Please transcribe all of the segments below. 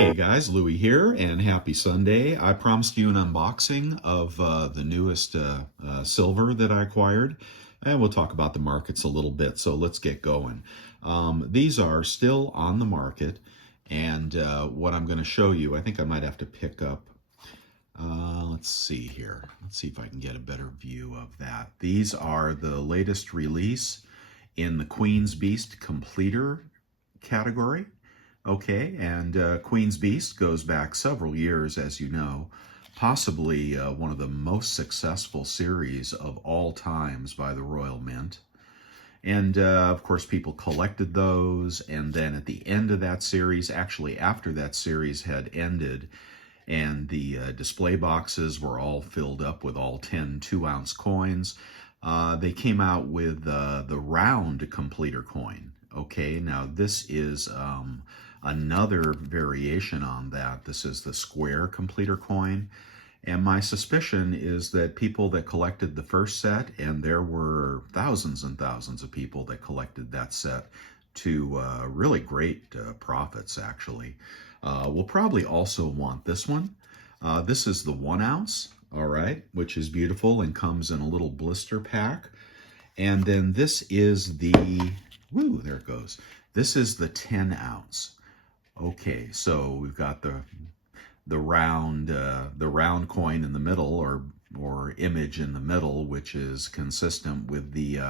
Hey guys, Louie here, and happy Sunday. I promised you an unboxing of the newest silver that I acquired, and we'll talk about the markets a little bit, so let's get going. These are still on the market, and what I'm going to show you, I think I might have to pick up, let's see here. Let's see if I can get a better view of that. These are the latest release in the Queen's Beast Completer category. Okay, and Queen's Beast goes back several years, as you know, possibly one of the most successful series of all times by the Royal Mint. And of course, people collected those, and then at the end of that series, actually after that series had ended, and the display boxes were all filled up with all 10 2-ounce coins, they came out with the round completer coin. Okay, now this is another variation on that. This is the square completer coin. And my suspicion is that people that collected the first set, and there were thousands and thousands of people that collected that set to really great profits, actually, will probably also want this one. This is the 1 ounce, all right, which is beautiful and comes in a little blister pack. And then this is the, woo, there it goes. This is the 10 ounce. Okay, so we've got the round coin in the middle, or image in the middle, which is consistent with the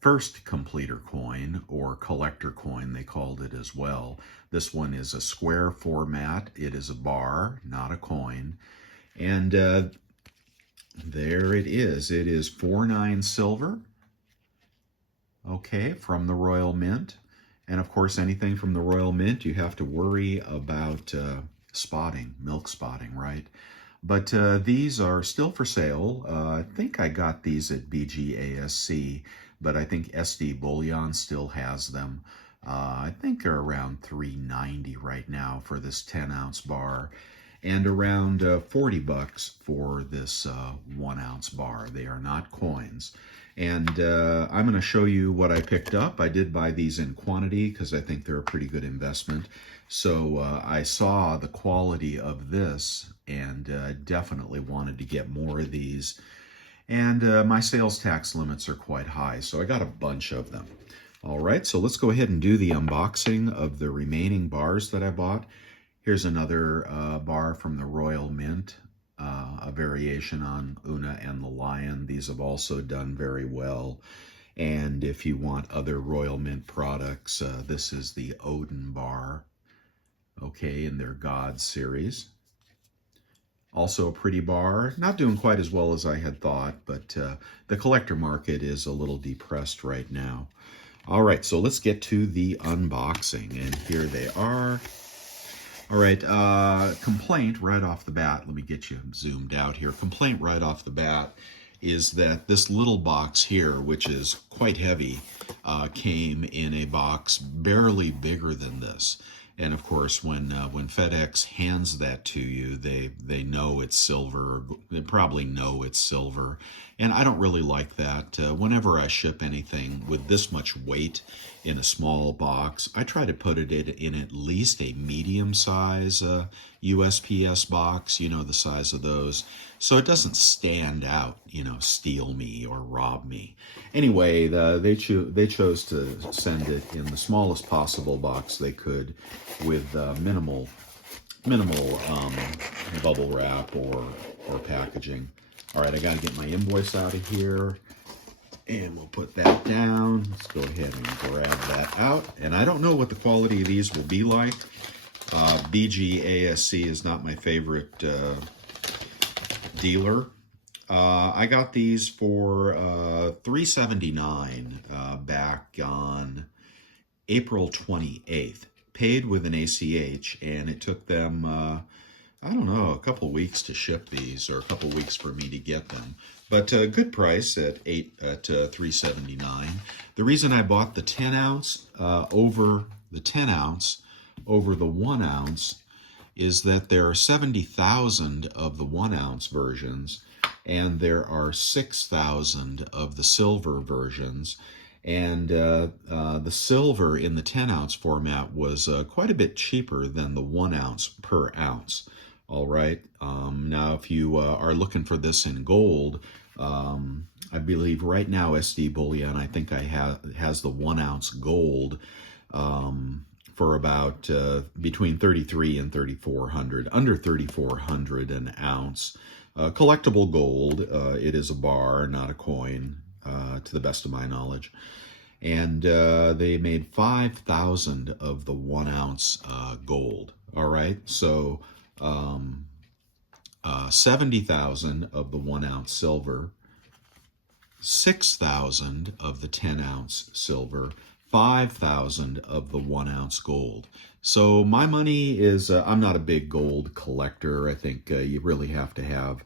first completer coin, or collector coin they called it as well. This one is a square format. It is a bar, not a coin, and there it is. It is 49 silver. Okay, from the Royal Mint. And of course, anything from the Royal Mint, you have to worry about spotting, milk spotting, right? But these are still for sale. I think I got these at BGASC, but I think SD Bullion still has them. I think they're around $3.90 right now for this 10-ounce bar, and around $40 for this 1-ounce bar. They are not coins. And I'm going to show you what I picked up. I did buy these in quantity because I think they're a pretty good investment. So I saw the quality of this and definitely wanted to get more of these. And my sales tax limits are quite high, so I got a bunch of them. All right, so let's go ahead and do the unboxing of the remaining bars that I bought. Here's another bar from the Royal Mint. A variation on Una and the Lion. These have also done very well. And if you want other Royal Mint products, this is the Odin bar, okay, in their God series. Also a pretty bar, not doing quite as well as I had thought, but the collector market is a little depressed right now. All right, so let's get to the unboxing, and here they are. All right, complaint right off the bat, let me get you zoomed out here. Complaint right off the bat is that this little box here, which is quite heavy, came in a box barely bigger than this. And of course, when FedEx hands that to you, they know it's silver. They probably know it's silver. And I don't really like that. Whenever I ship anything with this much weight in a small box, I try to put it in at least a medium size USPS box, you know, the size of those, so it doesn't stand out, you know, steal me or rob me. Anyway, they chose to send it in the smallest possible box they could, with minimal bubble wrap or packaging. All right, I got to get my invoice out of here, and we'll put that down. Let's go ahead and grab that out. And I don't know what the quality of these will be like. BGASC is not my favorite dealer. I got these for $3.79 back on April 28th. Paid with an ACH, and it took them, I don't know, a couple weeks to ship these, or a couple weeks for me to get them. But a good price at $3.79. The reason I bought the 10 ounce over the 10 ounce over the 1 ounce is that there are 70,000 of the 1 ounce versions, and there are 6,000 of the silver versions. And the silver in the 10-ounce format was quite a bit cheaper than the 1 ounce per ounce. All right. Now, if you are looking for this in gold, I believe right now SD Bullion, I think has the 1 ounce gold for about between 33 and 3,400, under 3,400 an ounce. Collectible gold. It is a bar, not a coin, to the best of my knowledge. And they made 5,000 of the 1 ounce gold. All right, so 70,000 of the 1 ounce silver, 6,000 of the 10 ounce silver, 5,000 of the 1 ounce gold. So my money is, I'm not a big gold collector. I think you really have to have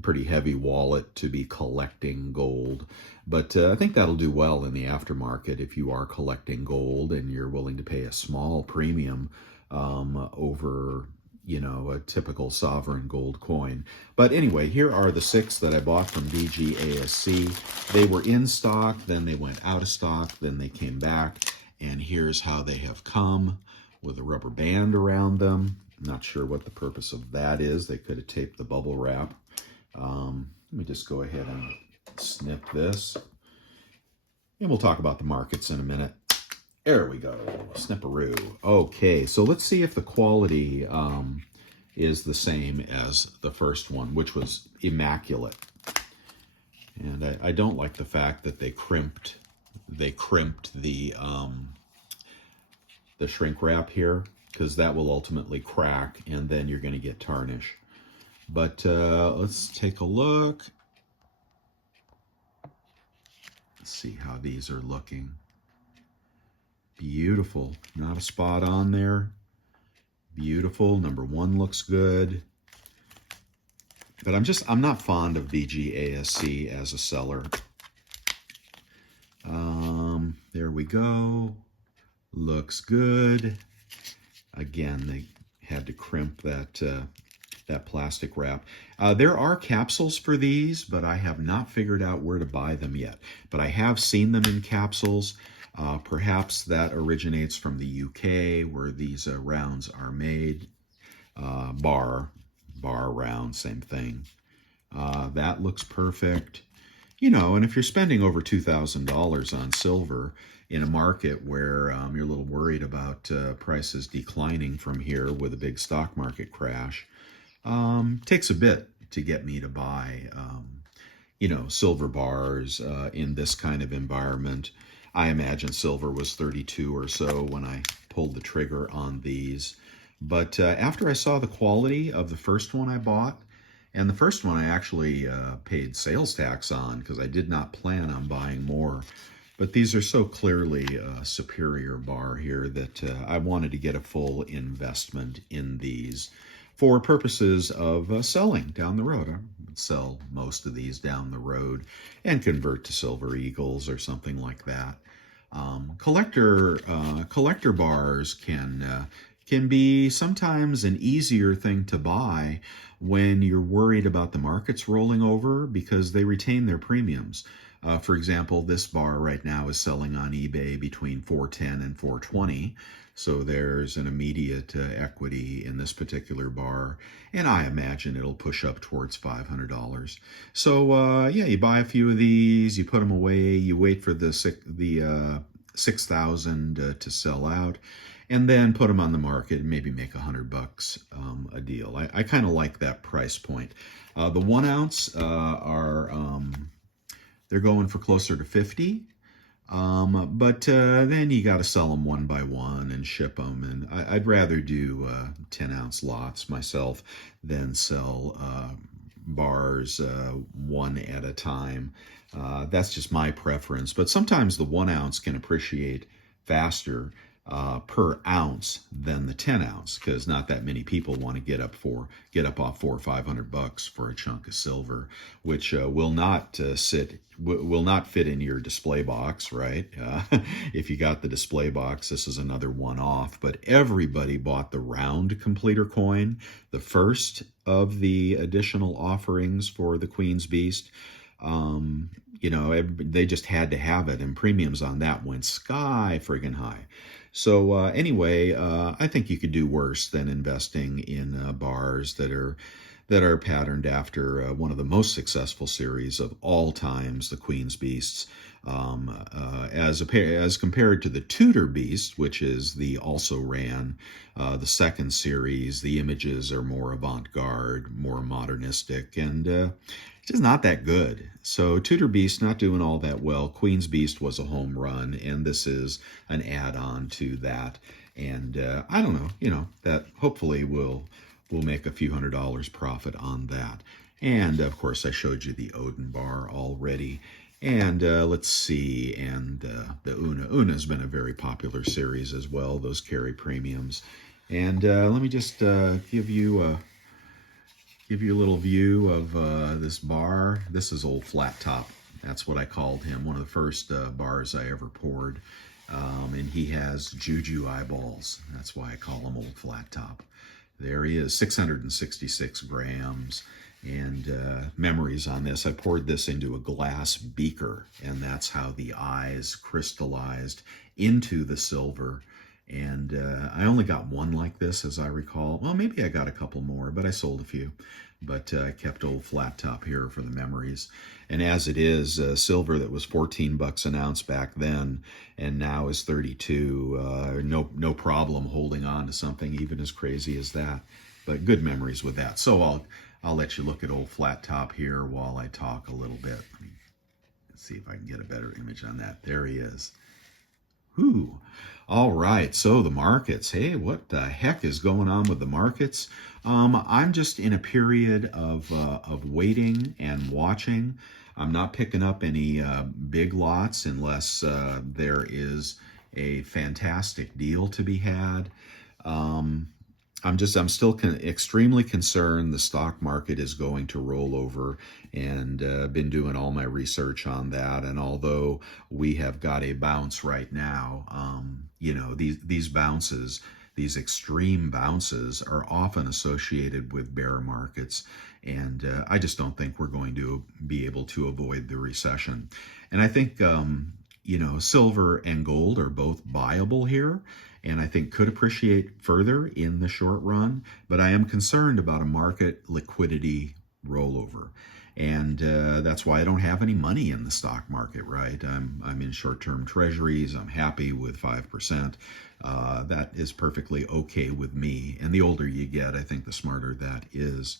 pretty heavy wallet to be collecting gold. But I think that'll do well in the aftermarket if you are collecting gold and you're willing to pay a small premium over, you know, a typical sovereign gold coin. But anyway, here are the 6 that I bought from BGASC. They were in stock, then they went out of stock, then they came back, and here's how they have come, with a rubber band around them. I'm not sure what the purpose of that is. They could have taped the bubble wrap. Let me just go ahead and snip this. And we'll talk about the markets in a minute. There we go, snipperoo. Okay, so let's see if the quality is the same as the first one, which was immaculate. And I don't like the fact that they crimped the shrink wrap here, because that will ultimately crack and then you're going to get tarnish. But let's take a look. Let's see how these are looking. Beautiful. Not a spot on there. Beautiful. Number 1 looks good. But I'm not fond of BGASC as a seller. There we go. Looks good. Again, they had to crimp that plastic wrap. There are capsules for these, but I have not figured out where to buy them yet. But I have seen them in capsules. Perhaps that originates from the UK, where these rounds are made. Bar round, same thing. That looks perfect. You know, and if you're spending over $2,000 on silver in a market where you're a little worried about prices declining from here with a big stock market crash, takes a bit to get me to buy, you know, silver bars in this kind of environment. I imagine silver was 32 or so when I pulled the trigger on these. But after I saw the quality of the first one I bought, and the first one I actually paid sales tax on because I did not plan on buying more. But these are so clearly a superior bar here that I wanted to get a full investment in these for purposes of selling down the road. I would sell most of these down the road and convert to Silver Eagles or something like that. Collector bars can be sometimes an easier thing to buy when you're worried about the markets rolling over because they retain their premiums. For example, this bar right now is selling on eBay between $410 and $420. So there's an immediate equity in this particular bar, and I imagine it'll push up towards $500. So yeah, you buy a few of these, you put them away, you wait for the 6,000 to sell out, and then put them on the market and maybe make $100 a deal. I kind of like that price point. The 1 ounce they're going for closer to 50. But then you got to sell them one by one and ship them. And I'd rather do 10-ounce lots myself than sell bars one at a time. That's just my preference. But sometimes the 1 ounce can appreciate faster per ounce than the 10 ounce, because not that many people want to get up off $400 or $500 for a chunk of silver, which will not fit in your display box, right? If you got the display box, this is another one-off. But everybody bought the round completer coin, the first of the additional offerings for the Queen's Beast. they just had to have it, and premiums on that went sky friggin' high. So anyway, I think you could do worse than investing in bars that are patterned after one of the most successful series of all times, the Queen's Beasts, as compared to the Tudor Beast, which is the also ran the second series. The images are more avant-garde, more modernistic, and just not that good. So Tudor Beast not doing all that well. Queen's Beast was a home run, and this is an add-on to that. And I don't know, that hopefully we'll make a few $100s profit on that. And of course, I showed you the Odin bar already. And let's see, and the Una. Una's been a very popular series as well. Those carry premiums. And let me just give you a little view of this bar. This is old Flat Top. That's what I called him. One of the first bars I ever poured. And he has juju eyeballs. That's why I call him Old Flat Top. There he is, 666 grams. And memories on this. I poured this into a glass beaker, and that's how the eyes crystallized into the silver. And I only got one like this, as I recall. Well, maybe I got a couple more, but I sold a few. But I kept Old Flat Top here for the memories. And as it is, silver that was 14 bucks an ounce back then, and now is 32. No problem holding on to something even as crazy as that. But good memories with that. So I'll let you look at Old Flat Top here while I talk a little bit. Let's see if I can get a better image on that. There he is. Whew. All right, so the markets. Hey, what the heck is going on with the markets? I'm just in a period of waiting and watching. I'm not picking up any big lots unless there is a fantastic deal to be had. I'm still extremely concerned the stock market is going to roll over, and been doing all my research on that. And although we have got a bounce right now, these bounces, these extreme bounces, are often associated with bear markets. And I just don't think we're going to be able to avoid the recession. And I think, silver and gold are both buyable here, and I think could appreciate further in the short run. But I am concerned about a market liquidity rollover. And that's why I don't have any money in the stock market, right? I'm in short-term treasuries. I'm happy with 5%. That is perfectly okay with me. And the older you get, I think the smarter that is.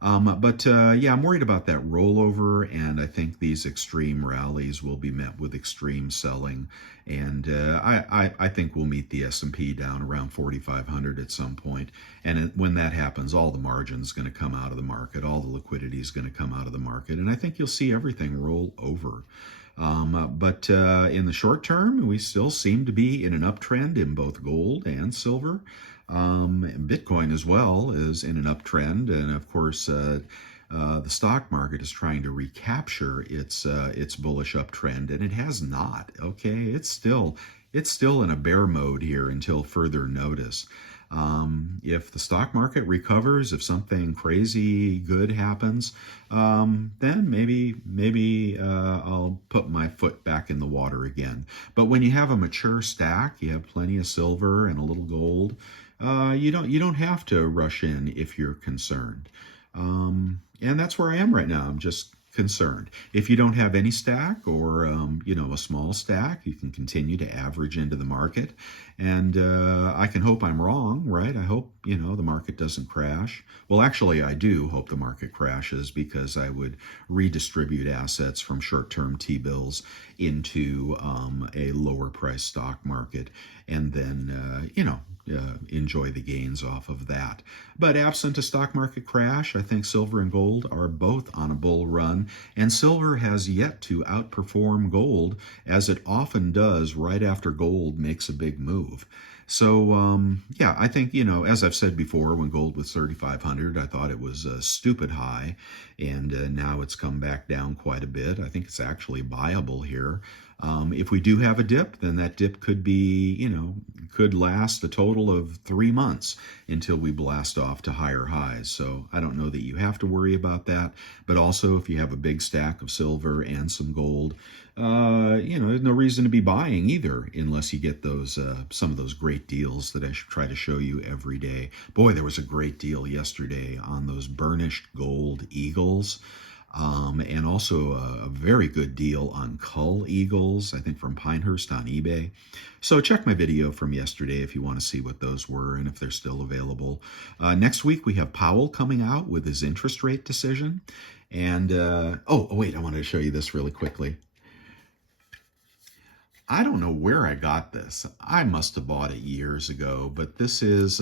But I'm worried about that rollover, and I think these extreme rallies will be met with extreme selling. And I think we'll meet the S&P down around 4,500 at some point. And when that happens, all the margin is going to come out of the market, all the liquidity is going to come out of the market, and I think you'll see everything roll over. But in the short term, we still seem to be in an uptrend in both gold and silver. Bitcoin as well is in an uptrend, and of course the stock market is trying to recapture its bullish uptrend, and it has not. Okay, it's still in a bear mode here until further notice. If the stock market recovers, if something crazy good happens, then maybe I'll put my foot back in the water again. But when you have a mature stack, you have plenty of silver and a little gold. You don't have to rush in if you're concerned. And that's where I am right now. I'm just concerned. If you don't have any stack, or a small stack, you can continue to average into the market. And I can hope I'm wrong, right? I hope the market doesn't crash. Well, actually, I do hope the market crashes, because I would redistribute assets from short-term T-bills into a lower price stock market, and then enjoy the gains off of that. But absent a stock market crash, I think silver and gold are both on a bull run, and silver has yet to outperform gold, as it often does right after gold makes a big move. So, I think, as I've said before, when gold was 3,500, I thought it was a stupid high, and now it's come back down quite a bit. I think it's actually buyable here. If we do have a dip, then that dip could be, could last a total of 3 months until we blast off to higher highs. So I don't know that you have to worry about that. But also, if you have a big stack of silver and some gold, there's no reason to be buying either, unless you get those some of those great deals that I try to show you every day. Boy, there was a great deal yesterday on those burnished gold eagles. And also a very good deal on cull eagles, I think from Pinehurst on eBay. So check my video from yesterday if you want to see what those were and if they're still available. Next week we have Powell coming out with his interest rate decision. And, wait, I wanted to show you this really quickly. I don't know where I got this. I must have bought it years ago, but this is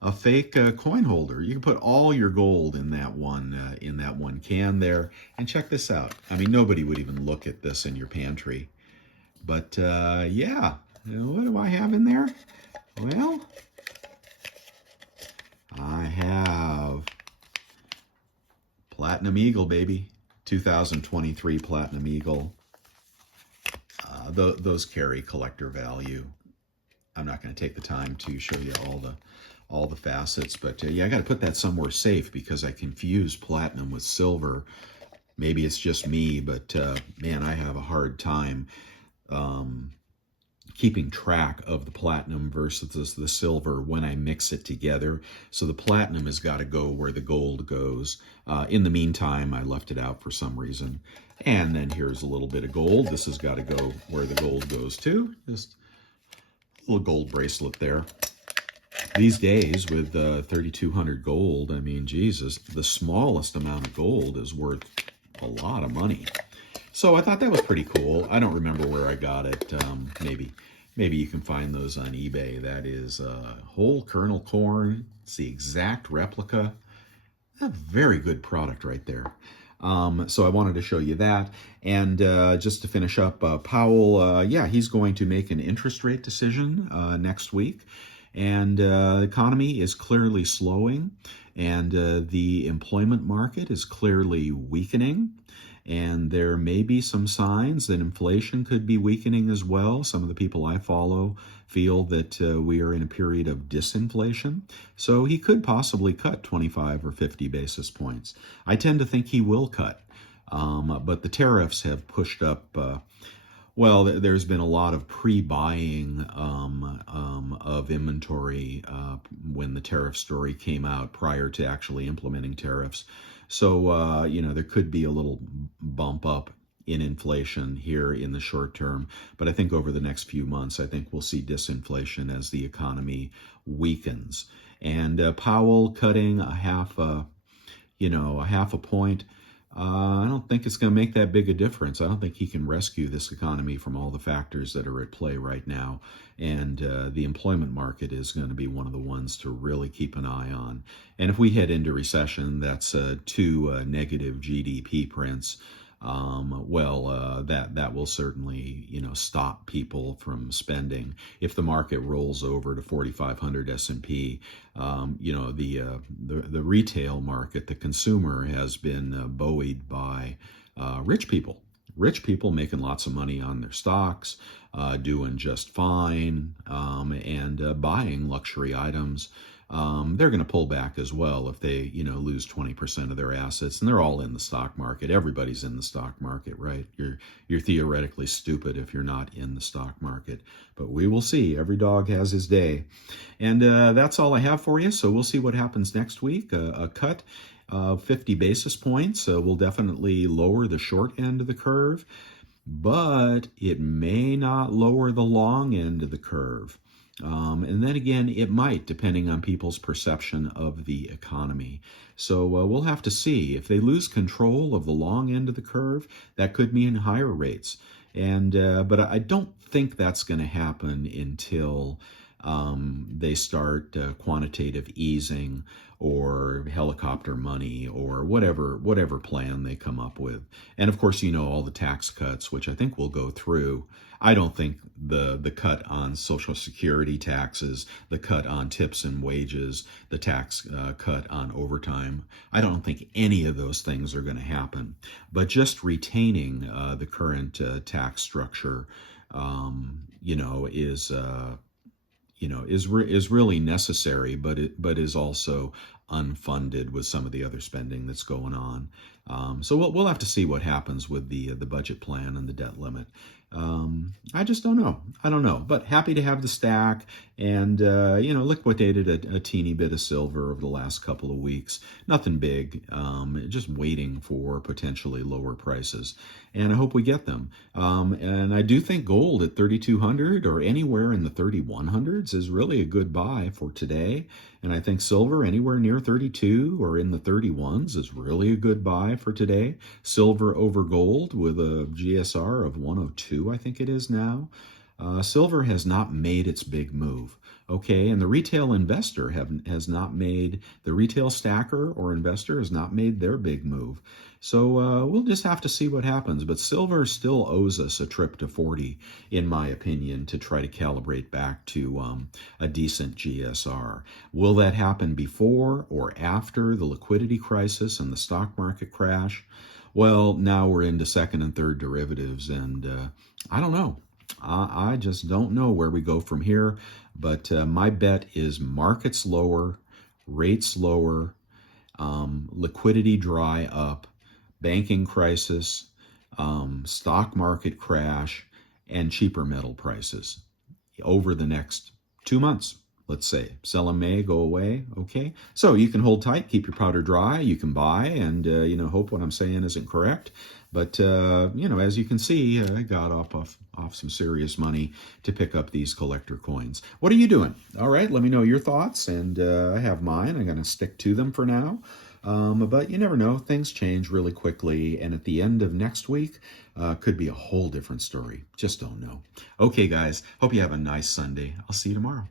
a fake coin holder. You can put all your gold in that one can there. And check this out. I mean, nobody would even look at this in your pantry. But yeah, what do I have in there? Well, I have Platinum Eagle, baby. 2023 Platinum Eagle. Those carry collector value. I'm not going to take the time to show you all the facets, but yeah, I got to put that somewhere safe because I confuse platinum with silver. Maybe it's just me, but man, I have a hard time keeping track of the platinum versus the silver when I mix it together. So the platinum has got to go where the gold goes. In the meantime, I left it out for some reason. And then here's a little bit of gold. This has got to go where the gold goes too. Just a little gold bracelet there. These days with 3,200 gold, I mean, Jesus, the smallest amount of gold is worth a lot of money. So I thought that was pretty cool. I don't remember where I got it. Maybe you can find those on eBay. That is whole kernel corn. It's the exact replica. A very good product right there. So I wanted to show you that. And just to finish up, Powell, yeah, he's going to make an interest rate decision next week. And the economy is clearly slowing, and the employment market is clearly weakening. And there may be some signs that inflation could be weakening as well. Some of the people I follow feel that we are in a period of disinflation. So he could possibly cut 25 or 50 basis points. I tend to think he will cut. But the tariffs have pushed up, well, there's been a lot of pre-buying of inventory when the tariff story came out prior to actually implementing tariffs. So, there could be a little bump up in inflation here in the short term. But I think over the next few months, I think we'll see disinflation as the economy weakens. And Powell cutting a half a point. I don't think it's going to make that big a difference. I don't think he can rescue this economy from all the factors that are at play right now. And the employment market is going to be one of the ones to really keep an eye on. And if we head into recession, that's two negative GDP prints. That will certainly, stop people from spending. If the market rolls over to 4,500 S&P, the retail market, the consumer has been buoyed by rich people. Rich people making lots of money on their stocks, doing just fine, and buying luxury items. They're going to pull back as well if they, lose 20% of their assets, and they're all in the stock market. Everybody's in the stock market, right? You're theoretically stupid if you're not in the stock market, but we will see. Every dog has his day. And that's all I have for you. So we'll see what happens next week. A cut of 50 basis points will definitely lower the short end of the curve, but it may not lower the long end of the curve. And then again, it might, depending on people's perception of the economy. So we'll have to see. If they lose control of the long end of the curve, that could mean higher rates. And but I don't think that's going to happen until they start quantitative easing or helicopter money or whatever plan they come up with. And of course, all the tax cuts, which I think we'll go through. I don't think the cut on Social Security taxes, the cut on tips and wages, the tax cut on overtime, I don't think any of those things are going to happen. But just retaining the current tax structure, is really necessary, but is also unfunded with some of the other spending that's going on. So we'll have to see what happens with the budget plan and the debt limit. I just don't know. I don't know. But happy to have the stack, and liquidated a teeny bit of silver over the last couple of weeks. Nothing big. Just waiting for potentially lower prices, and I hope we get them. And I do think gold at 3,200 or anywhere in the 3,100s is really a good buy for today. And I think silver anywhere near 32 or in the 31s is really a good buy for today. Silver over gold with a GSR of 102, I think it is now. Silver has not made its big move. Okay, and the retail investor has not made, the retail stacker or investor has not made their big move. So we'll just have to see what happens. But silver still owes us a trip to 40, in my opinion, to try to calibrate back to a decent GSR. Will that happen before or after the liquidity crisis and the stock market crash? Well, now we're into second and third derivatives, and I don't know. I just don't know where we go from here, but my bet is markets lower, rates lower, liquidity dry up, banking crisis, stock market crash, and cheaper metal prices over the next 2 months. Let's say sell in May, go away. Okay, so you can hold tight, keep your powder dry. You can buy, and hope what I'm saying isn't correct. But as you can see, I got off some serious money to pick up these collector coins. What are you doing? All right, let me know your thoughts, and I have mine. I'm going to stick to them for now. But you never know. Things change really quickly, and at the end of next week, could be a whole different story. Just don't know. Okay, guys, hope you have a nice Sunday. I'll see you tomorrow.